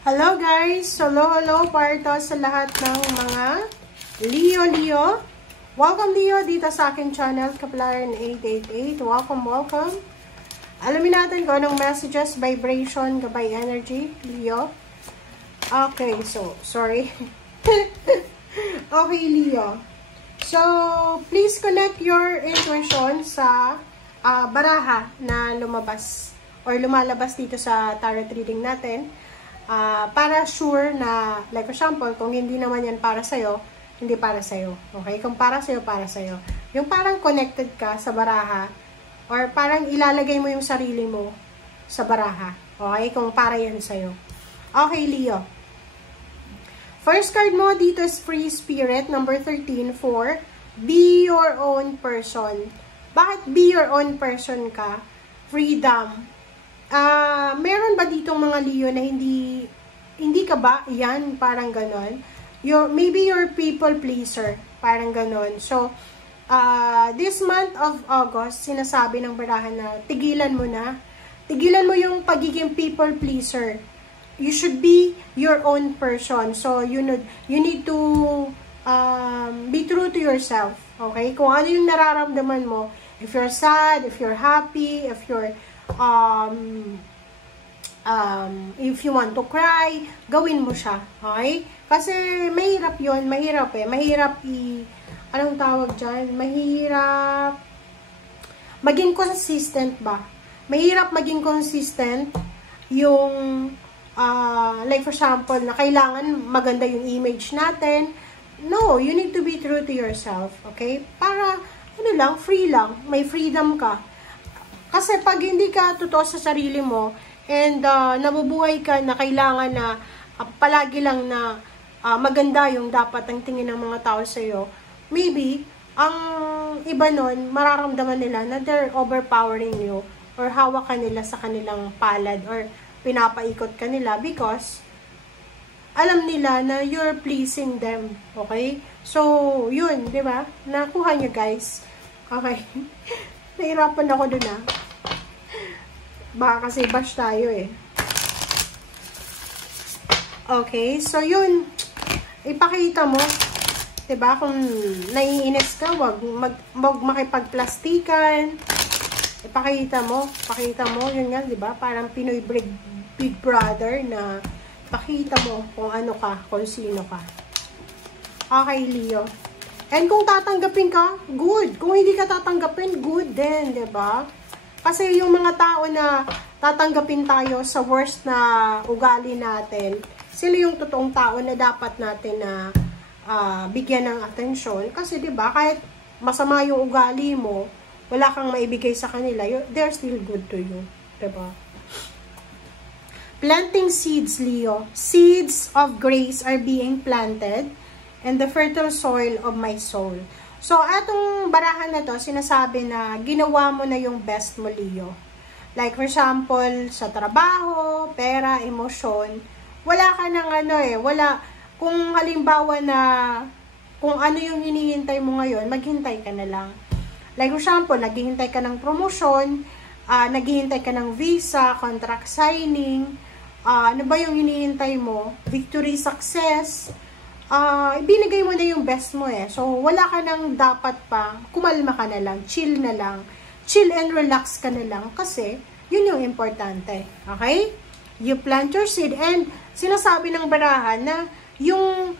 Hello guys! Hello para to sa lahat ng mga Leo. Welcome Leo dito sa aking channel, Kaplaran 888. Welcome. Alamin natin kung anong messages, vibration, gabay energy, Leo. Okay, so, sorry. Okay, Leo. So, please connect your intuition sa baraha na lumabas or lumalabas dito sa tarot reading natin. Para sure na, like for example, kung hindi naman yan para sa'yo, hindi para sa'yo. Okay? Kung para sa'yo, para sa'yo. Yung parang connected ka sa baraha, or parang ilalagay mo yung sarili mo sa baraha. Okay? Kung para yan sa'yo. Okay, Leo. First card mo dito is Free Spirit, number 13, for be your own person. Bakit be your own person ka? Freedom. Meron ba ditong mga Leo na hindi ka ba yan, parang ganon? Maybe you're people pleaser, parang ganon. So, this month of August, sinasabi ng barahan na tigilan mo na. Tigilan mo yung pagiging people pleaser. You should be your own person. So, you need to be true to yourself. Okay? Kung ano yung nararamdaman mo, if you're sad, if you're happy, if you're if you want to cry, gawin mo siya. Okay? Kasi mahirap yun. Mahirap eh. Anong tawag dyan? Mahirap maging consistent ba? Mahirap maging consistent yung like for example, na kailangan maganda yung image natin. No, you need to be true to yourself. Okay? Para, free lang. May freedom ka. Kasi pag hindi ka totoo sa sarili mo, and nabubuhay ka na kailangan na palagi lang na maganda yung dapat ang tingin ng mga tao sa'yo, maybe, ang iba nun, mararamdaman nila na they're overpowering you or hawak ka nila sa kanilang palad or pinapaikot ka nila because alam nila na you're pleasing them. Okay? So, yun, di ba? Nakuha nyo, guys. Okay. Nahirapan ako dun Baka kasi bash tayo eh. Okay, so yun. Ipakita mo. Diba? Kung naiinis ka, wag makipagplastikan. Ipakita mo. Yun nga, diba? Parang Pinoy Big Brother na pakita mo kung ano ka, kung sino ka. Okay, Leo. And kung tatanggapin ka, good. Kung hindi ka tatanggapin, good din, diba? Kasi yung mga tao na tatanggapin tayo sa worst na ugali natin, sila yung totoong tao na dapat natin na bigyan ng atensyon. Kasi 'di ba, kahit masama yung ugali mo, wala kang maibigay sa kanila, they're still good to you, 'di ba? Planting seeds, Leo. Seeds of grace are being planted in the fertile soil of my soul. So, atong barahan na to, sinasabi na ginawa mo na yung best mo, Leo. Like, for example, sa trabaho, pera, emosyon, wala ka ng kung halimbawa na, kung ano yung hinihintay mo ngayon, maghintay ka na lang. Like, for example, naghihintay ka ng promotion, naghihintay ka ng visa, contract signing, ano ba yung hinihintay mo? Victory, success, ibinigay mo na yung best mo eh. So, wala ka nang dapat pa, kumalma ka na lang, chill na lang, chill and relax ka na lang kasi, yun yung importante. Okay? You plant your seed and sinasabi ng barahan na yung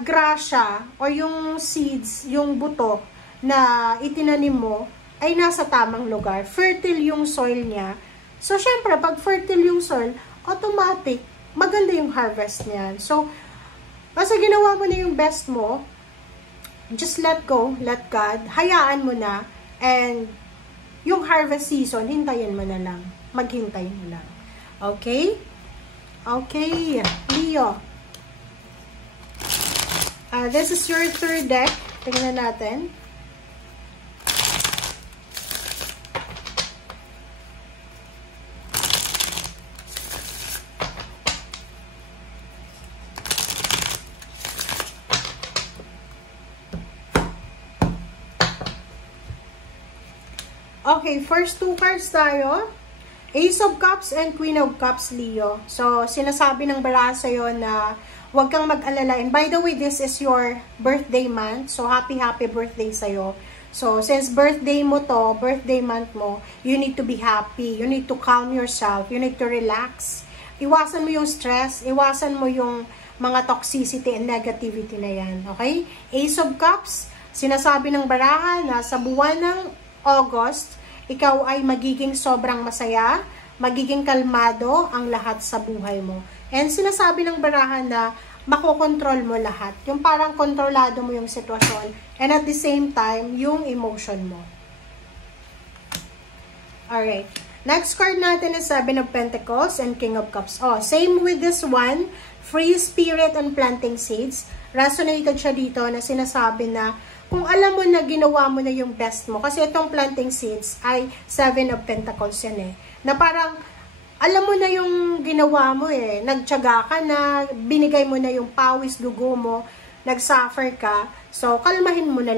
grasya or yung seeds, yung buto na itinanim mo ay nasa tamang lugar. Fertile yung soil niya. So, syempre, pag fertile yung soil, automatic, maganda yung harvest niyan. So, basta ginawa mo na yung best mo, just let go, let God, hayaan mo na, and yung harvest season, hintayin mo na lang. Maghintay mo lang. Okay? Okay, Leo. This is your third deck. Tingnan natin. Okay, first two cards tayo. Ace of Cups and Queen of Cups, Leo. So, sinasabi ng baraha sa'yo na huwag kang mag-alala. And by the way, this is your birthday month. So, happy birthday sa'yo. So, since birthday mo to, birthday month mo, you need to be happy. You need to calm yourself. You need to relax. Iwasan mo yung stress. Iwasan mo yung mga toxicity and negativity na yan. Okay? Ace of Cups, sinasabi ng baraha na sa buwan ng August, ikaw ay magiging sobrang masaya, magiging kalmado ang lahat sa buhay mo. And sinasabi ng baraha na makokontrol mo lahat. Yung parang kontrolado mo yung sitwasyon and at the same time, yung emotion mo. Alright. Next card natin is Seven of Pentacles and King of Cups. Oh, same with this one. Free spirit and planting seeds. Resonated siya dito na sinasabi na kung alam mo na ginawa mo na yung best mo, kasi itong planting seeds ay Seven of Pentacles yan eh, na parang alam mo na yung ginawa mo eh, nagtiyaga ka na, binigay mo na yung pawis, dugo mo, nagsuffer ka, so kalmahan mo na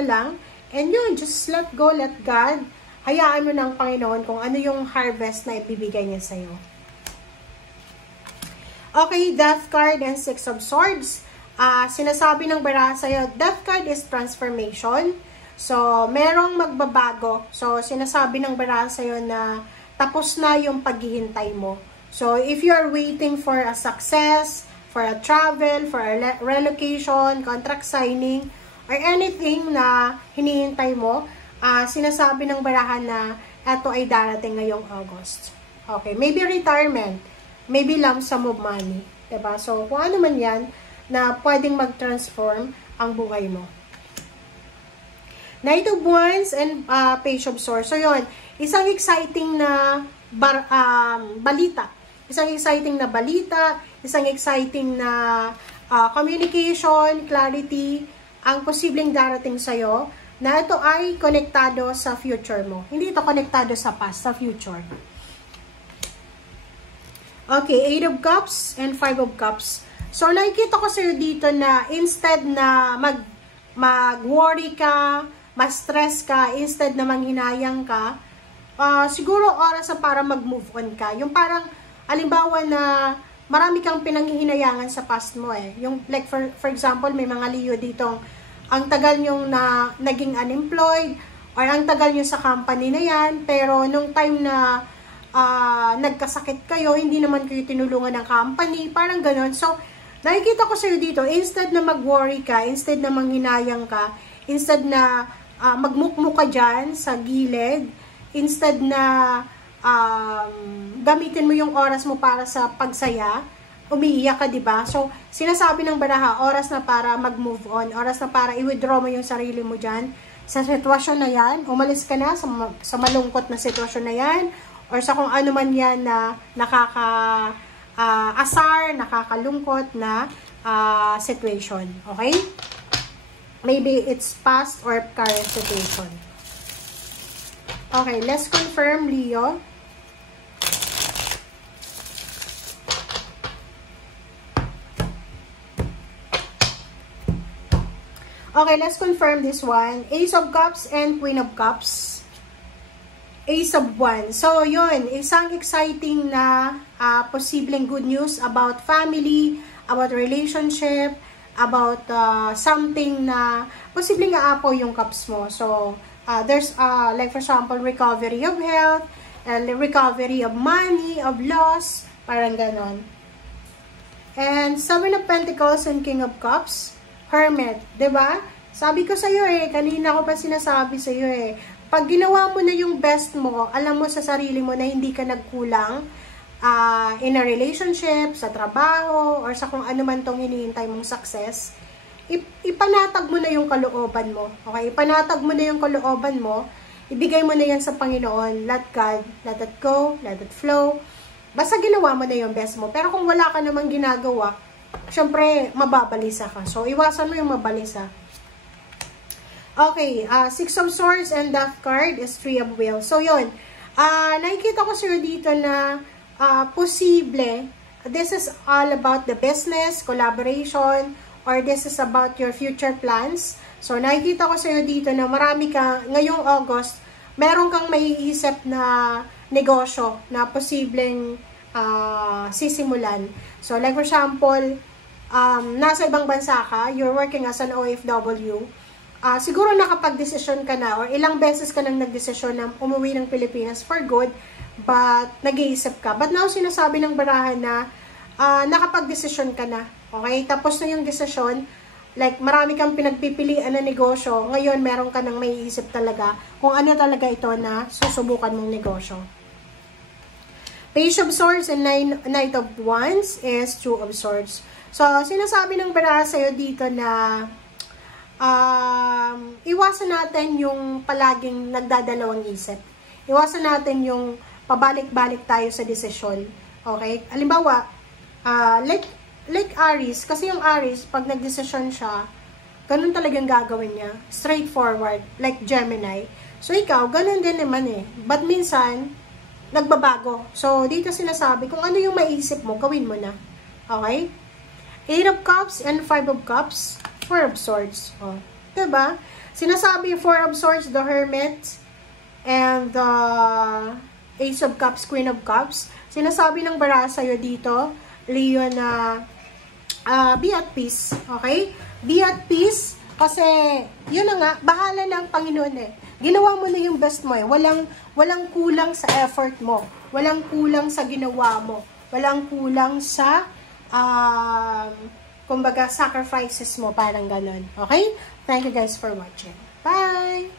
lang, and yun, just let go, let God, hayaan mo ng Panginoon kung ano yung harvest na ibibigay niya sa'yo. Okay, Death card and Six of Swords. Sinasabi ng baraha sa'yo, Death card is transformation. So, merong magbabago. So, sinasabi ng baraha sa'yo na tapos na yung paghihintay mo. So, if you're waiting for a success, for a travel, for a relocation, contract signing, or anything na hinihintay mo, sinasabi ng baraha na eto ay darating ngayong August. Okay, maybe retirement, maybe lump sum of money. Diba? So, kung ano man yan, na pwedeng mag-transform ang buhay mo. Knight of Wands and Page of Swords. So, yun, isang exciting na balita. Isang exciting na balita, isang exciting na communication, clarity, ang posibleng darating sa'yo, na ito ay konektado sa future mo. Hindi ito konektado sa past, sa future. Okay, Eight of Cups and Five of Cups. So, nakikita ko sa'yo dito na instead na mag-worry ka, ma-stress ka, instead na manghinayang ka, siguro oras na para mag-move on ka. Yung parang, alimbawa na marami kang pinanghihinayangan sa past mo eh. Yung, like for example, may mga Leo ditong, ang tagal nyong naging unemployed, or ang tagal nyo sa company na yan, pero nung time na nagkasakit kayo, hindi naman kayo tinulungan ng company, parang ganon. So, nakikita ko sa'yo dito, instead na mag-worry ka, instead na manghinayang ka, instead na magmukmuk ka dyan sa gilid, instead na gamitin mo yung oras mo para sa pagsaya, umiiyak ka, diba? So, sinasabi ng baraha, oras na para mag-move on, oras na para i-withdraw mo yung sarili mo dyan sa sitwasyon na yan, umalis ka na sa malungkot na sitwasyon na yan, or sa kung ano man yan na asar, nakakalungkot na situation. Okay? Maybe it's past or current situation. Okay, let's confirm, Leo. Okay, let's confirm this one. Ace of Cups and Queen of Cups. Ace of Wands. So, yun, isang exciting na posibleng good news about family, about relationship, about something na posibleng aapo yung cups mo. So, there's, like for example, recovery of health, recovery of money, of loss, parang ganon. And Seven of Pentacles and King of Cups, Hermit, diba? Sabi ko sa'yo eh, kanina ko pa sinasabi sa'yo eh, pag ginawa mo na yung best mo, alam mo sa sarili mo na hindi ka nagkulang in a relationship, sa trabaho, or sa kung ano man tong hinihintay mong success, ipanatag mo na yung kalooban mo. Okay? Ipanatag mo na yung kalooban mo, ibigay mo na yan sa Panginoon, let God, let it go, let it flow. Basta ginawa mo na yung best mo. Pero kung wala ka namang ginagawa, syempre, mababalisa ka. So, iwasan mo yung mabalisa. Okay, Six of Swords and Death card is Three of Wheels. So, yun. Nakikita ko sa'yo dito na posible, this is all about the business, collaboration, or this is about your future plans. So, nakikita ko sa'yo dito na marami ka, ngayong August, meron kang maiisip na negosyo na posibleng sisimulan. So, like for example, nasa ibang bansa ka, you're working as an OFW, siguro nakapag-desisyon ka na or ilang beses ka nang nag-desisyon na umuwi ng Pilipinas for good, but nag-iisip ka. But now, sinasabi ng barahan na nakapag-desisyon ka na. Okay? Tapos na yung desisyon, like marami kang pinagpipilian na negosyo, ngayon meron ka nang maiisip talaga kung ano talaga ito na susubukan mong negosyo. Page of Swords and Knight of Wands is Two of Swords. So, sinasabi ng baraha sa'yo dito na iwasan natin yung palaging nagdadalawang isip. Iwasan natin yung pabalik-balik tayo sa desisyon. Okay? Halimbawa, like Aries, kasi yung Aries, pag nagdesisyon siya, ganun talagang gagawin niya. Straightforward, like Gemini. So, ikaw, ganun din naman eh. But minsan, nagbabago. So, dito sinasabi, kung ano yung maisip mo, gawin mo na. Okay? 8 of Cups and 5 of Cups, 4 of Swords. Oh, diba? Sinasabi 4 of Swords, the Hermit, and the Ace of Cups, Queen of Cups. Sinasabi ng baraha sa'yo dito, Leo, na be at peace. Okay? Be at peace. Kasi, yun na nga, bahala na ang Panginoon eh. Ginawa mo na yung best mo eh. Walang kulang sa effort mo. Walang kulang sa ginawa mo. Walang kulang sa, kumbaga, sacrifices mo. Parang ganun. Okay? Thank you guys for watching. Bye!